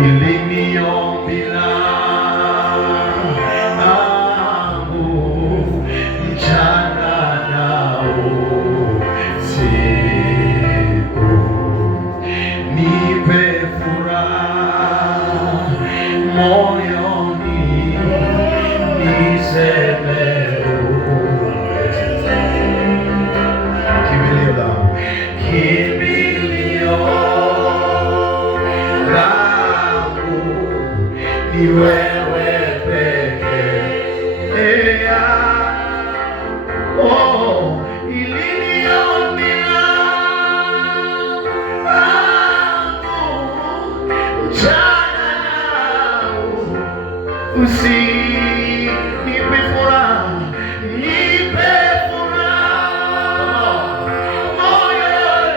Hili ni ombi langu mchana na usiku, nipe furaha moyoni, niseme kimbilio langu, kimbilio langu ni wewe pekee. Oh, hili ni ombi langu mchana na usiku, nipe furaha, nipe furaha moyoni,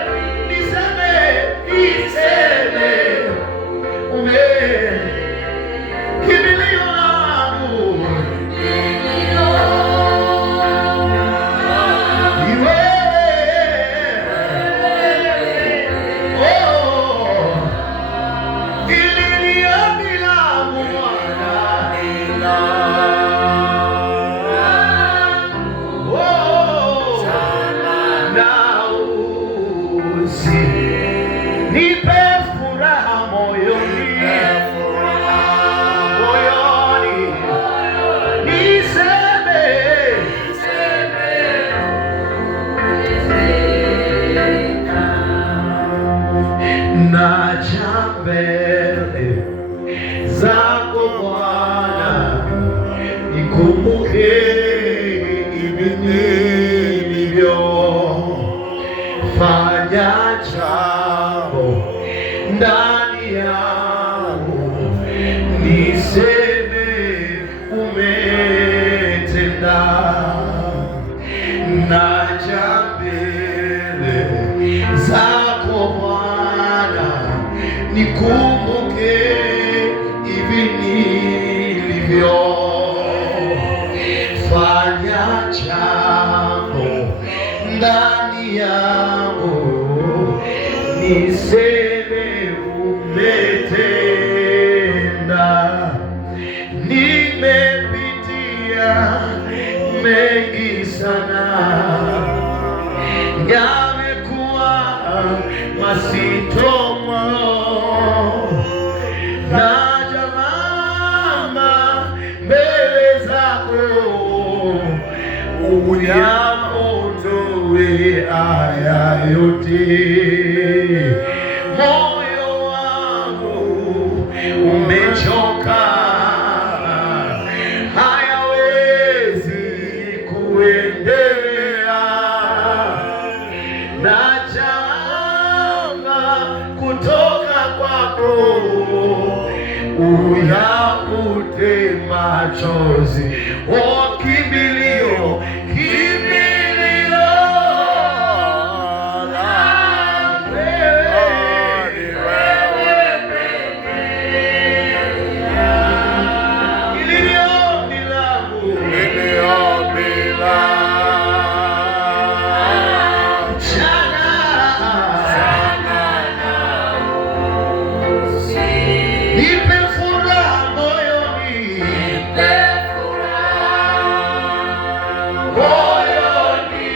niseme kimbilio langu ni wewe. Oh, hili ni ombi langu Bwana. Oh, na nipe furaha moyoni, niseme naja mbele zako Bwana, nikumbuke hivi nilivyofanya jambo ndani yangu, niseme umetenda. Naja mbele zako Bwana, nikumbuke hivi nilivyofanya jambo ndani yangu, niseme umetenda. Nimepitia mengi sana, yamekuwa mazito mno, naja mama mbele zako, uyaondoe haya yote. Moyo wangu umechoka, hayawezi kuendelea. Naja kutoka kwako, uyafute machozi. Oh, kimbilio, kimbilio langu ni wewe pekee. Hili ni ombi langu, nipe furaha moyoni,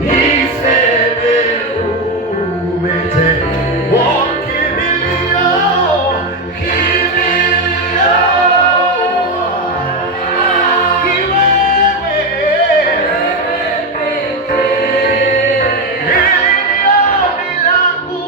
niseme umetenda. Oh, kimbilio, kimbilio ni wewe. Hili ni ombi langu,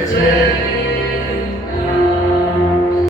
Nitetee